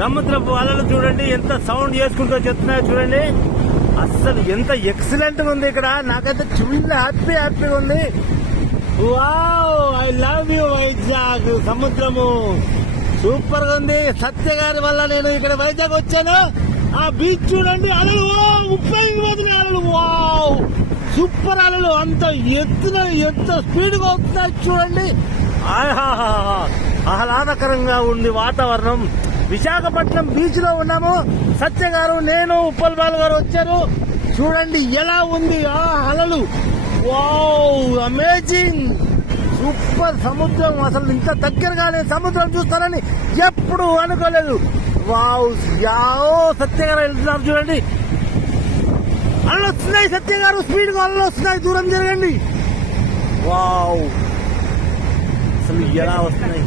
సముద్రపు అలలు చూడండి ఎంత సౌండ్ చేసుకుంటూ చెప్తున్నాయో చూడండి. అస్సలు ఎంత ఎక్సలెంట్ గా ఉంది ఇక్కడ. నాకైతే చాలా హ్యాపీగా ఉంది. Wow, I love you Vizag. సముద్రము సూపర్ గా ఉంది. సత్య గారి వల్ల నేను ఇక్కడ వైజాగ్ వచ్చాను. ఆ బీచ్ చూడండి, అలలు ఉప్పొంగిపోతున్నాయి అలలు. వావ్, సూపర్ అలలు. అంత ఎంత స్పీడ్ గా వస్తున్నాయి చూడండి. ఆహ్లాదకరంగా ఉంది వాతావరణం. విశాఖపట్నం బీచ్ లో ఉన్నాము. సత్య గారు, నేను, ఉప్పల్ బాలు గారు వచ్చారు. చూడండి ఎలా ఉంది ఆ అలలు. Wow, amazing, super. సముద్రం అసలు ఇంత దగ్గరగా నేను సముద్రం చూస్తానని ఎప్పుడు అనుకోలేదు. వావ్, యావో సత్య గారు వెళ్తున్నారు చూడండి. అలలు వస్తున్నాయి సత్య గారు, స్పీడ్ గా అలలు వస్తున్నాయి. దూరం జరగండి. వావ్, అసలు ఎలా వస్తున్నాయి.